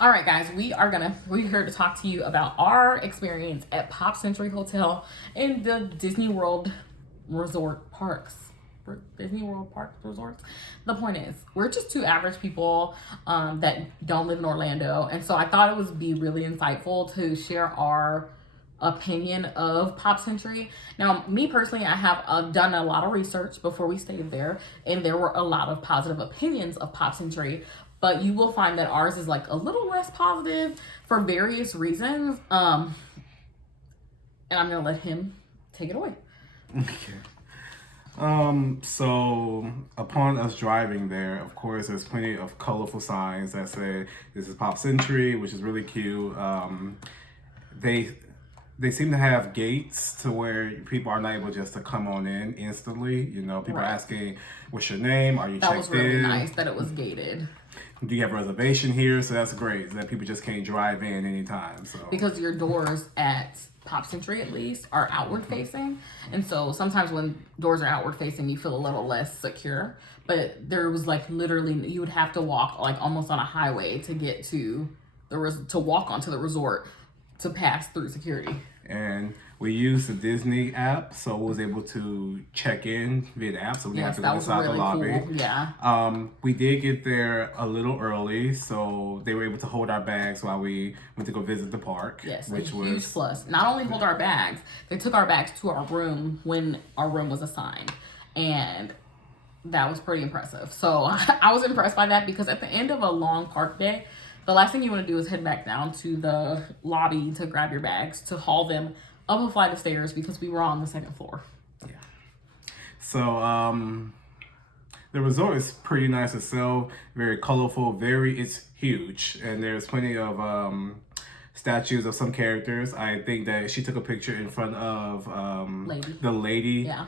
All right, guys, we're here to talk to you about our experience at Pop Century Hotel in the Disney World Resort Parks. Disney World Park resorts. The point is, we're just two average people that don't live in Orlando, and so I thought it would be really insightful to share our opinion of Pop Century. Now, me personally, I have done a lot of research before we stayed there, and there were a lot of positive opinions of Pop Century, but you will find that ours is like a little less positive for various reasons. And I'm gonna let him take it away. Okay. So upon us driving there, of course, there's plenty of colorful signs that say this is Pop Century, which is really cute. They seem to have gates to where people are not able just to come on in instantly. You know, people are asking, "What's your name? Are you checked in?" That was really nice that it was gated. Do you have a reservation here? So that's great. That people just can't drive in anytime. So because your doors at Pop Century at least are outward facing, and so sometimes when doors are outward facing, you feel a little less secure. But there was like literally you would have to walk like almost on a highway to get to to walk onto the resort to pass through security. And we used the Disney app, so we was able to check in via the app, so we didn't have to go inside the lobby. Cool. Yeah. We did get there a little early, so they were able to hold our bags while we went to go visit the park. Yes, which was huge plus. Not only hold our bags, they took our bags to our room when our room was assigned, and that was pretty impressive. So I was impressed by that because at the end of a long park day, the last thing you want to do is head back down to the lobby to grab your bags, to haul them up a flight of stairs because we were on the second floor. Yeah. So the resort is pretty nice itself, very colorful, it's huge, and there's plenty of statues of some characters. I think that she took a picture in front of the lady. Yeah.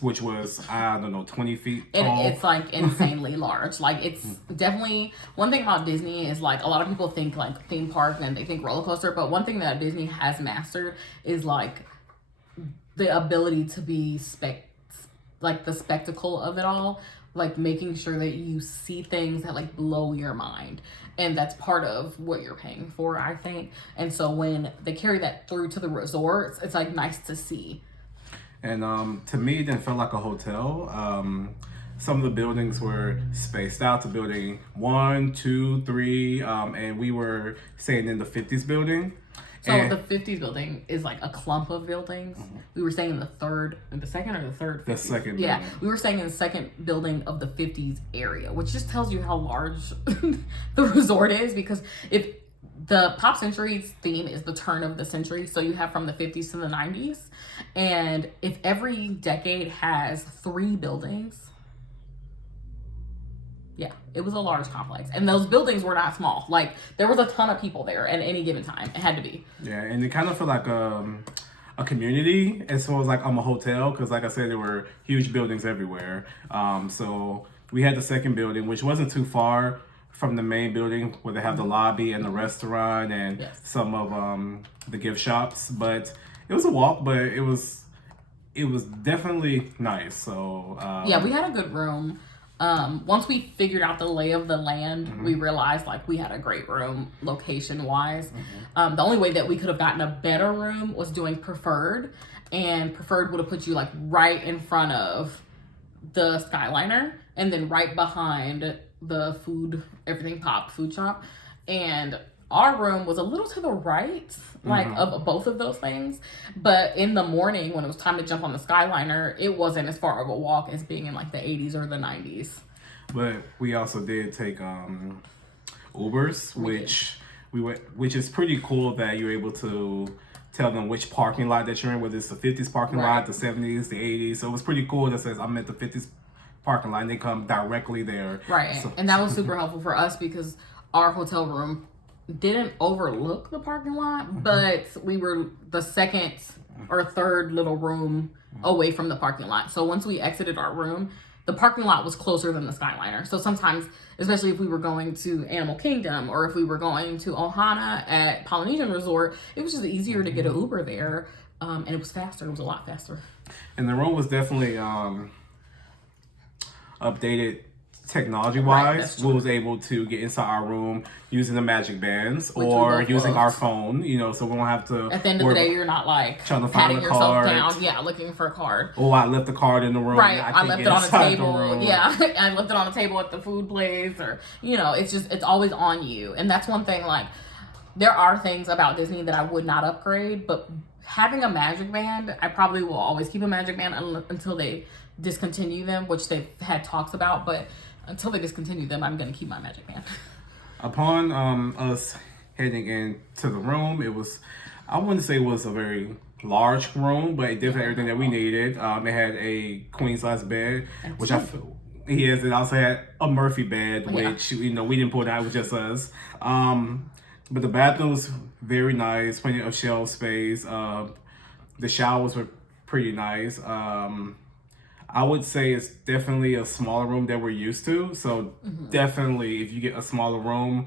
Which was, I don't know, 20 feet tall. It's like insanely large. Like it's definitely, one thing about Disney is like a lot of people think like theme park and they think roller coaster, but one thing that Disney has mastered is like the ability to be like the spectacle of it all, like making sure that you see things that like blow your mind. And that's part of what you're paying for, I think. And so when they carry that through to the resorts, it's like nice to see. And to me, it didn't feel like a hotel. Some of the buildings were spaced out to building 1, 2, 3, and we were staying in the 50s building. So the 50s building is like a clump of buildings. Mm-hmm. We were staying in the second or the third? 50s? The second building. Yeah, we were staying in the second building of the 50s area, which just tells you how large the resort is, because if the Pop Century's theme is the turn of the century, so you have from the 50s to the 90s. And if every decade has 3 buildings, yeah, it was a large complex. And those buildings were not small. Like, there was a ton of people there at any given time. It had to be. Yeah, and it kind of felt like a community as well as like a hotel, because like I said, there were huge buildings everywhere. So we had the second building, which wasn't too far from the main building where they have the lobby and the restaurant and some of the gift shops. But it was a walk, but it was definitely nice. So yeah, we had a good room. Once we figured out the lay of the land, we realized like we had a great room location wise. The only way that we could have gotten a better room was doing preferred, and preferred would have put you like right in front of the Skyliner and then right behind the everything pop food shop. And our room was a little to the right, like of both of those things. But in the morning, when it was time to jump on the Skyliner, it wasn't as far of a walk as being in like the 80s or the 90s. But we also did take Ubers, which is pretty cool that you're able to tell them which parking lot that you're in, whether it's the 50s parking lot, the 70s, the 80s. So it was pretty cool that says I'm at the 50s parking lot and they come directly there. Right. So, and that was super helpful for us because our hotel room didn't overlook the parking lot, but we were the second or third little room away from the parking lot. So once we exited our room, the parking lot was closer than the Skyliner. So sometimes, especially if we were going to Animal Kingdom or if we were going to Ohana at Polynesian Resort, it was just easier to get an Uber there. And it was faster. It was a lot faster. And the room was definitely updated technology-wise, Right, we was able to get inside our room using the magic bands Which we or both using loved. our phone, so we don't have to. At the end of the day, you're not like trying to find patting the yourself card. down, looking for a card. Oh, I left the card in the room. Right, I left get it on the inside table. room. Yeah, I left it on the table at the food place, or it's always on you, and that's one thing. Like, there are things about Disney that I would not upgrade, but having a magic band, I probably will always keep a magic band until they discontinue them, which they've had talks about. But until they discontinue them, I'm gonna keep my magic band. Upon us heading into the room, I wouldn't say it was a very large room, but it did have everything that we needed. It had a queen size bed, which I feel. Yes, it also had a Murphy bed, which we didn't pull that. It was just us. But the bathroom was very nice, plenty of shelf space. The showers were pretty nice. I would say it's definitely a smaller room that we're used to. So definitely, if you get a smaller room,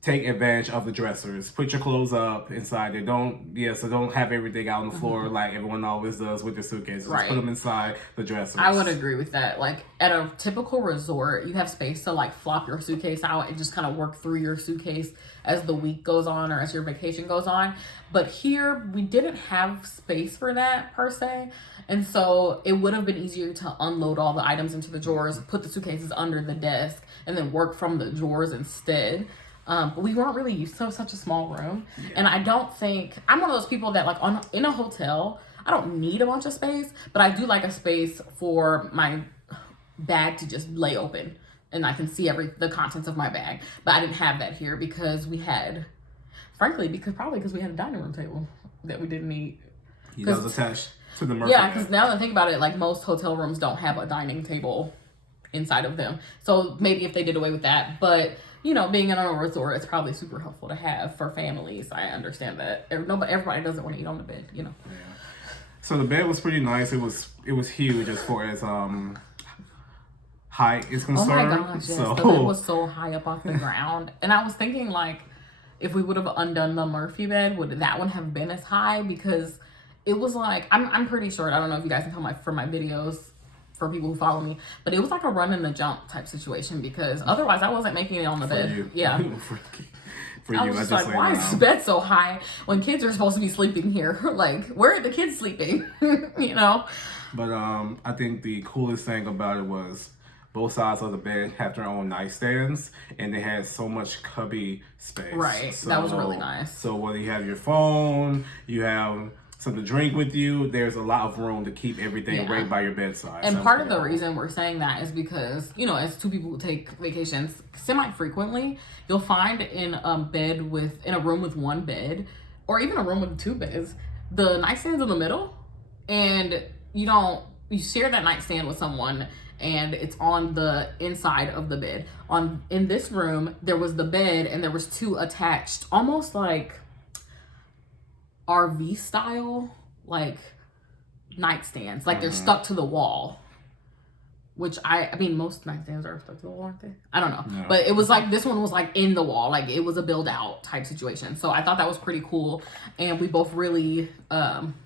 take advantage of the dressers. Put your clothes up inside there. So don't have everything out on the floor like everyone always does with their suitcases. Just put them inside the dressers. I would agree with that. Like, at a typical resort, you have space to like flop your suitcase out and just kind of work through your suitcase as the week goes on or as your vacation goes on. But here, we didn't have space for that per se. And so it would have been easier to unload all the items into the drawers, put the suitcases under the desk, and then work from the drawers instead. But we weren't really used to such a small room. Yeah. And I don't think, I'm one of those people that like in a hotel, I don't need a bunch of space, but I do like a space for my bag to just lay open and I can see the contents of my bag. But I didn't have that here because we had, frankly, because we had a dining room table that we didn't need. That was attached to the Murphy. Yeah, because now that I think about it, like most hotel rooms don't have a dining table inside of them. So maybe if they did away with that, but being in a resort, it's probably super helpful to have for families. I understand that. Everybody doesn't want to eat on the bed, Yeah. So the bed was pretty nice. It was huge as far as height is concerned. Oh my gosh, yes. The bed was so high up off the ground. And I was thinking, like, if we would have undone the Murphy bed, would that one have been as high? Because it was like, I'm pretty sure, I don't know if you guys can tell from my videos, for people who follow me, but it was like a run and a jump type situation because otherwise I wasn't making it on the bed. You. Yeah. for you, I was just like, why is the bed so high when kids are supposed to be sleeping here? Like, where are the kids sleeping? But I think the coolest thing about it was both sides of the bed have their own nightstands and they had so much cubby space. Right. So, that was really nice. So whether you have your phone, you have something to drink with you, there's a lot of room to keep everything right by your bedside. And part of the reason we're saying that is because, as two people who take vacations semi-frequently, you'll find in a room with one bed, or even a room with two beds, the nightstand's in the middle, and you share that nightstand with someone, and it's on the inside of the bed. In this room, there was the bed, and there was two attached, almost like RV style, like nightstands, like they're stuck to the wall, which I mean most nightstands are stuck to the wall, aren't they? I don't know. No. But it was like this one was like in the wall, like it was a build out type situation. So I thought that was pretty cool, and we both really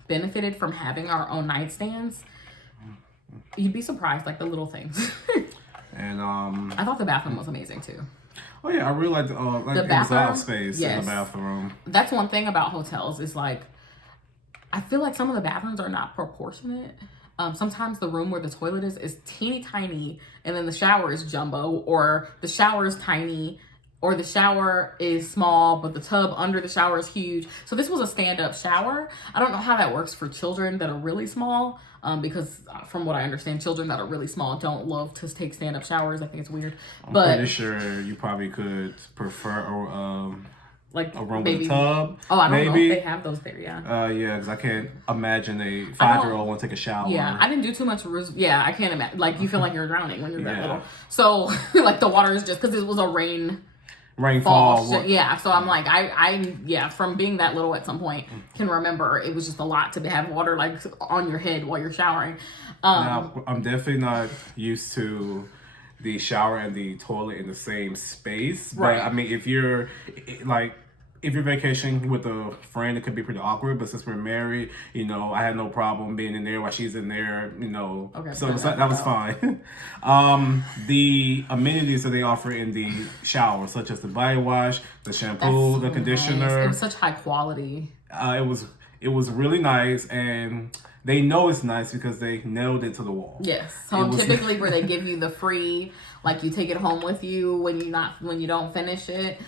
benefited from having our own nightstands. You'd be surprised, like the little things. And I thought the bathroom was amazing too. Oh yeah, I really liked the bathroom space in the bathroom. That's one thing about hotels is like, I feel like some of the bathrooms are not proportionate. Sometimes the room where the toilet is teeny tiny, and then the shower is jumbo, or the shower is tiny, or the shower is small, but the tub under the shower is huge. So this was a stand-up shower. I don't know how that works for children that are really small, because from what I understand, children that are really small don't love to take stand-up showers. I think it's weird. I'm pretty sure you probably could prefer like a room with a tub. Oh, I don't know if they have those there, yeah. Yeah, because I can't imagine a 5-year-old want to take a shower. Yeah, I didn't do too much. I can't imagine. Like, you feel like you're drowning when you're that little. So, like, the water is just, because it was a rainfall. Yeah, so I'm like, I from being that little at some point, can remember it was just a lot to have water, like, on your head while you're showering. Now, I'm definitely not used to the shower and the toilet in the same space. But, I mean, if you're, like, if you're vacationing with a friend, it could be pretty awkward. But since we're married, I had no problem being in there while she's in there. Okay, So that was fine. The amenities that they offer in the shower, such as the body wash, the shampoo, the conditioner. Nice. It was such high quality. It was really nice, and they know it's nice because they nailed it to the wall. Yes. So typically where they give you the free, like you take it home with you when you don't finish it.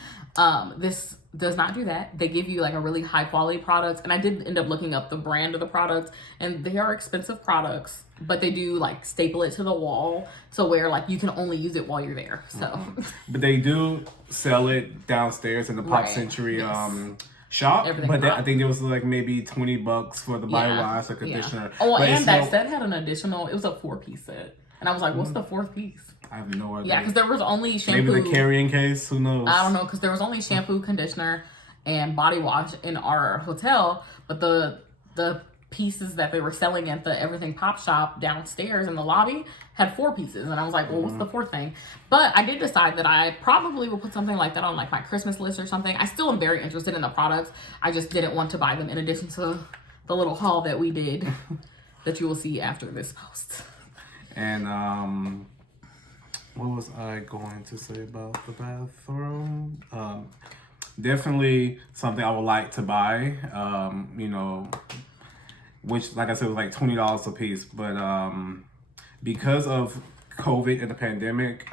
This does not do that. They give you like a really high quality product, and I did end up looking up the brand of the product, and they are expensive products, but they do like staple it to the wall, so where like you can only use it while you're there. So, but they do sell it downstairs in the Pop Century shop. I think it was like maybe $20 for the body wash or conditioner. Yeah. Oh, and that set had an additional. It was a 4-piece set, and I was like, "What's the 4th piece?" I have no idea. Yeah, because there was only shampoo. Maybe the carrying case. Who knows? I don't know, because there was only shampoo, conditioner, and body wash in our hotel, but the pieces that they were selling at the Everything Pop shop downstairs in the lobby had 4 pieces, and I was like, well, what's the 4th thing? But I did decide that I probably will put something like that on like my Christmas list or something. I still am very interested in the products. I just didn't want to buy them in addition to the little haul that we did that you will see after this post. And what was I going to say about the bathroom? Definitely something I would like to buy. Which, like I said, was like $20 a piece. But because of COVID and the pandemic,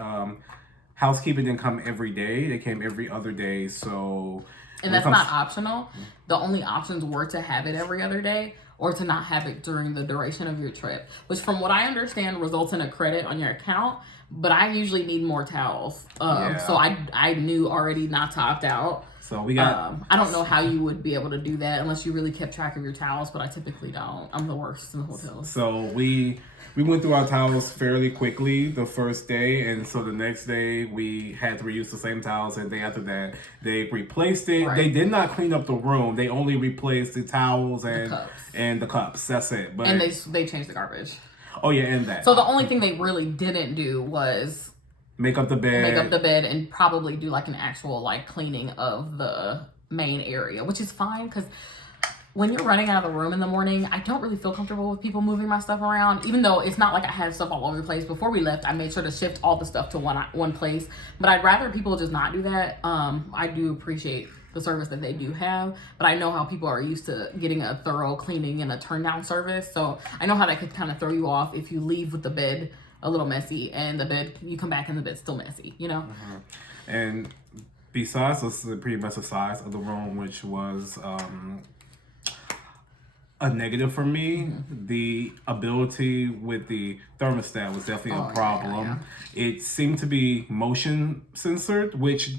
housekeeping didn't come every day. They came every other day. So, and that's not optional. The only options were to have it every other day or to not have it during the duration of your trip, which from what I understand results in a credit on your account. But I usually need more towels. So I knew already not to opt out. So we got. I don't know how you would be able to do that unless you really kept track of your towels, but I typically don't. I'm the worst in the hotels. So we went through our towels fairly quickly the first day, and so the next day we had to reuse the same towels, and the day after that they replaced it. Right. They did not clean up the room. They only replaced the towels and the cups. That's it. But they changed the garbage. Oh yeah, and that. So the only thing they really didn't do was make up the bed and probably do like an actual like cleaning of the main area, which is fine because when you're running out of the room in the morning, I don't really feel comfortable with people moving my stuff around, even though it's not like I had stuff all over the place. Before we left, I made sure to shift all the stuff to one place, but I'd rather people just not do that. I do appreciate the service that they do have, but I know how people are used to getting a thorough cleaning and a turn down service, so I know how that could kind of throw you off if you leave with the bed a little messy and you come back and the bed's still messy, And besides, this is pretty much the size of the room, which was a negative for me. The ability with the thermostat was definitely a problem. Yeah. It seemed to be motion censored, which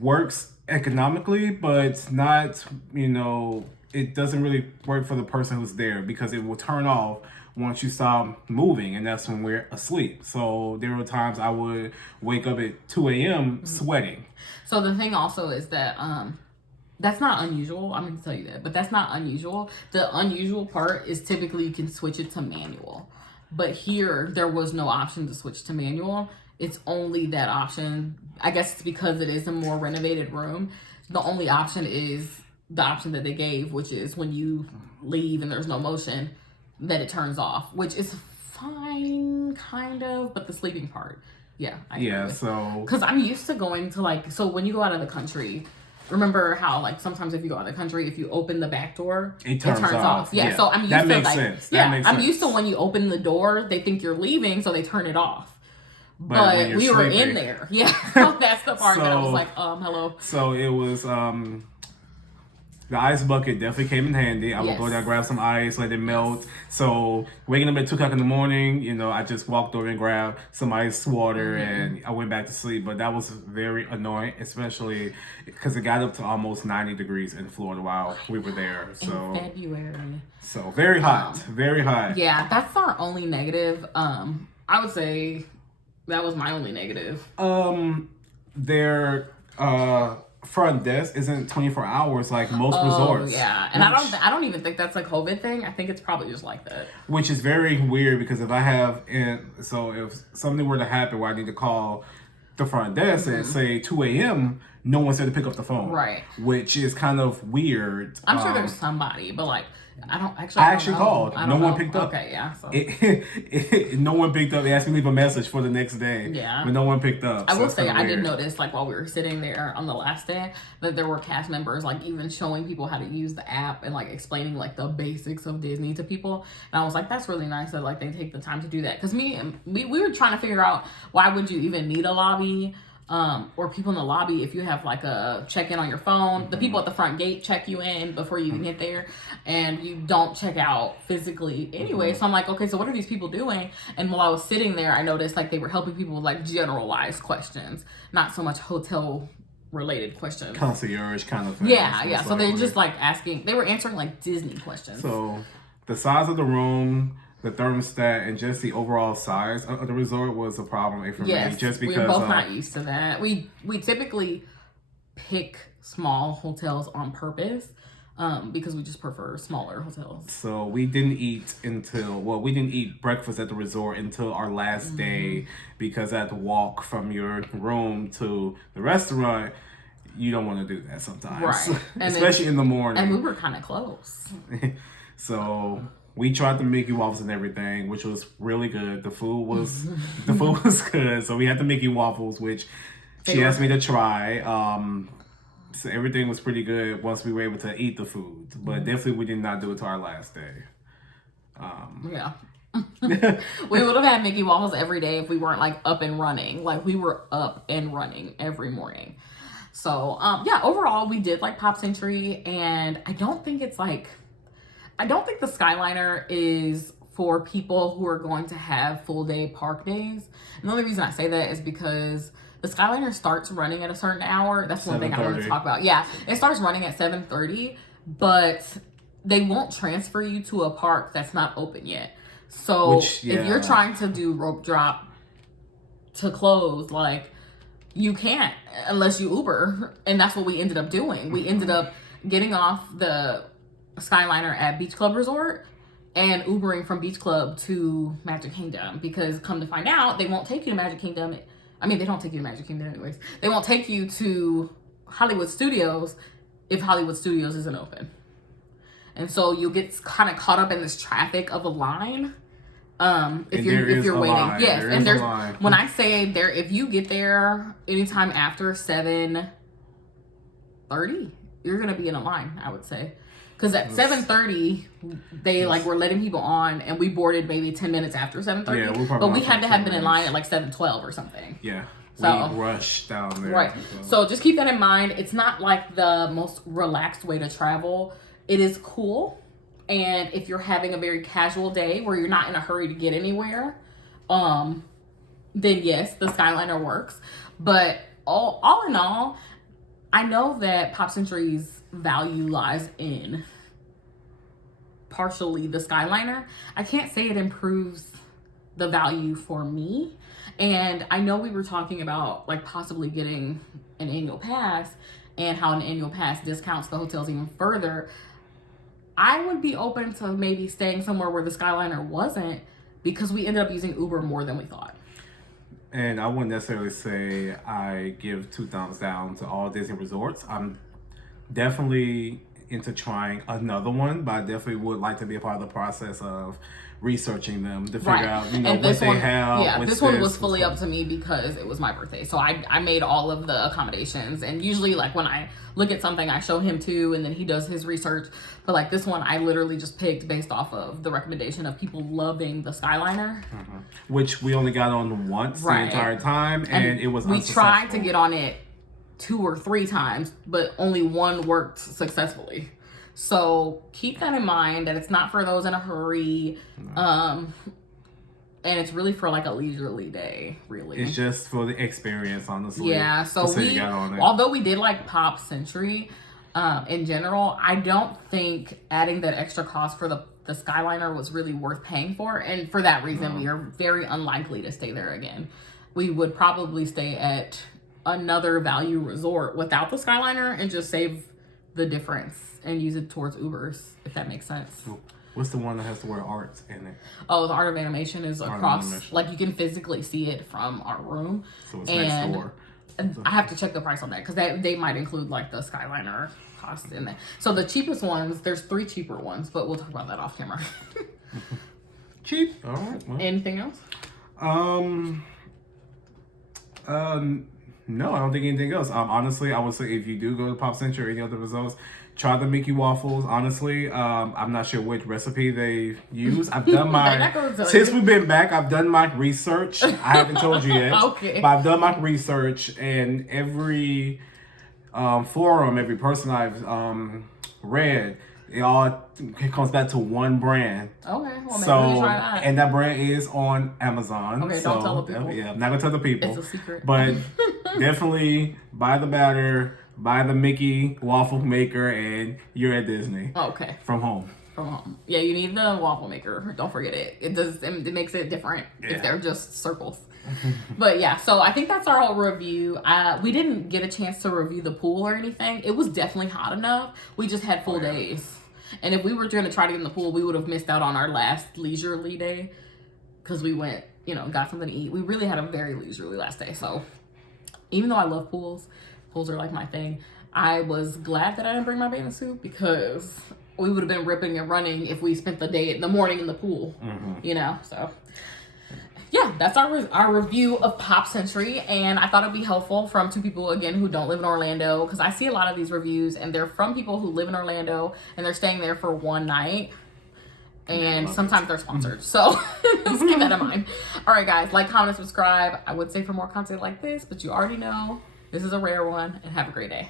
works economically, but it's not, it doesn't really work for the person who's there because it will turn off once you stop moving, and that's when we're asleep. So there were times I would wake up at 2 a.m. sweating. So the thing also is that that's not unusual. I'm going to tell you that, but that's not unusual. The unusual part is typically you can switch it to manual, but here there was no option to switch to manual. It's only that option. I guess it's because it is a more renovated room. The only option is the option that they gave, which is when you leave and there's no motion, that it turns off, which is fine, kind of, but the sleeping part, so because I'm used to going to so when you go out of the country, remember how sometimes if you go out of the country, if you open the back door, it turns off. So I'm used that to makes sense. I'm used to when you open the door, they think you're leaving, so they turn it off. But we were in there. So that's the part that I was like, hello. So it was the ice bucket definitely came in handy. I would go down, grab some ice, let it melt. So waking up at 2 o'clock in the morning, I just walked over and grabbed some ice water and I went back to sleep. But that was very annoying, especially because it got up to almost 90 degrees in Florida while we were there. So in February. So very hot, very hot. Yeah, that's our only negative. I would say that was my only negative. Their front desk isn't 24 hours like most resorts. Yeah, and I don't even think that's a COVID thing. I think it's probably just like that. Which is very weird because if something were to happen where I need to call the front desk at say 2 a.m., no one's there to pick up the phone. Right. Which is kind of weird. I'm sure there's somebody, but like, I actually called. No one picked up. Okay, yeah. So. No one picked up. They asked me to leave a message for the next day. Yeah. But no one picked up. I will say, I did notice, like, while we were sitting there on the last day, that there were cast members, like, even showing people how to use the app and, like, explaining, like, the basics of Disney to people. And I was like, that's really nice that, like, they take the time to do that. Because we were trying to figure out, why would you even need a lobby? Or people in the lobby, if you have like a check-in on your phone, the people at the front gate check you in before you even get there, and you don't check out physically anyway. So I'm like, okay, so what are these people doing? And while I was sitting there, I noticed like they were helping people with like generalized questions, not so much hotel related questions. Concierge kind of thing. Yeah. So they're just like they were answering like Disney questions. So the size of the room, the thermostat, and just the overall size of the resort was a problem for me. Just because we're both not used to that. We typically pick small hotels on purpose because we just prefer smaller hotels. So we didn't eat breakfast at the resort until our last day, because I had to walk from your room to the restaurant. You don't want to do that sometimes, right? Especially in the morning. And we were kind of close. So we tried the Mickey waffles and everything, which was really good. The food was good. So we had the Mickey waffles, which she asked me to try. So everything was pretty good once we were able to eat the food. But definitely we did not do it to our last day. Yeah. We would have had Mickey waffles every day if we weren't like up and running. Like we were up and running every morning. So overall we did like Pop Century, and I don't think the Skyliner is for people who are going to have full day park days. And the only reason I say that is because the Skyliner starts running at a certain hour. That's one thing I want to talk about. Yeah, it starts running at 7:30, but they won't transfer you to a park that's not open yet. So if you're trying to do rope drop to close, like, you can't unless you Uber. And that's what we ended up doing. We ended up getting off the Skyliner at Beach Club Resort and Ubering from Beach Club to Magic Kingdom, because come to find out, they won't take you to Magic Kingdom. I mean, they don't take you to Magic Kingdom anyways. They won't take you to Hollywood Studios if Hollywood Studios isn't open. And so you'll get kind of caught up in this traffic of a line. If you're waiting. Line. Yes. There's a line. When I say there, if you get there anytime after 7:30, you're gonna be in a line, I would say. Because at 7:30, they like were letting people on, and we boarded maybe 10 minutes after 7:30. Yeah, but we had to have been in line at like 7:12 or something. Yeah. So we rushed down there. Right. So just keep that in mind. It's not like the most relaxed way to travel. It is cool. And if you're having a very casual day where you're not in a hurry to get anywhere, then yes, the Skyliner works. But all in all, I know that Pop Century's value lies in partially the Skyliner. I can't say it improves the value for me. And I know we were talking about like possibly getting an annual pass and how an annual pass discounts the hotels even further. I would be open to maybe staying somewhere where the Skyliner wasn't, because we ended up using Uber more than we thought. And I wouldn't necessarily say I give 2 thumbs down to all Disney resorts. I'm definitely into trying another one, but I definitely would like to be a part of the process of researching them to figure out, what they have. Yeah, this one was fully up to me because it was my birthday. So I made all of the accommodations. And usually, like, when I look at something, I show him too, and then he does his research. But like this one, I literally just picked based off of the recommendation of people loving the Skyliner. Mm-hmm. Which we only got on once the entire time, and it was unsuccessful. We tried to get on it 2 or 3 times, but only one worked successfully. So keep that in mind, that it's not for those in a hurry. No. And it's really for like a leisurely day, really. It's just for the experience, honestly. Yeah, so although we did like Pop Century, in general, I don't think adding that extra cost for the Skyliner was really worth paying for. And for that reason, we are very unlikely to stay there again. We would probably stay at another value resort without the Skyliner and just save the difference and use it towards Ubers, if that makes sense. What's the one that has the word art in it? Oh, the Art of Animation is across. Animation. Like you can physically see it from our room. So it's next door. I have to check the price on that because they might include like the Skyliner cost in there. So the cheapest ones, there's 3 cheaper ones, but we'll talk about that off camera. Cheap. All right. Well. Anything else? No, I don't think anything else. Honestly, I would say if you do go to Pop Century or any other results, try the Mickey waffles. Honestly, I'm not sure which recipe they use. I've done my since we've been back. I've done my research. I haven't told you yet, okay. But I've done my research, and every forum, every person I've read, it comes back to one brand. Okay, well maybe we try that. And that brand is on Amazon. Okay, don't tell the people. Yeah, I'm not gonna tell the people. It's a secret. But definitely buy the batter, buy the Mickey waffle maker, and you're at Disney. Okay. From home. From home. Yeah, you need the waffle maker. Don't forget it. It makes it different if they're just circles. But yeah, so I think that's our whole review. We didn't get a chance to review the pool or anything. It was definitely hot enough. We just had full days. And if we were going to try to get in the pool, we would have missed out on our last leisurely day because we went, got something to eat. We really had a very leisurely last day. So even though I love pools are like my thing, I was glad that I didn't bring my bathing suit because we would have been ripping and running if we spent the morning in the pool, so. Yeah, that's our review of Pop Century, and I thought it'd be helpful from 2 people, again, who don't live in Orlando, because I see a lot of these reviews, and they're from people who live in Orlando, and they're staying there for one night, and sometimes they're sponsored, so just keep that in mind. All right, guys, like, comment, subscribe. I would say for more content like this, but you already know this is a rare one, and have a great day.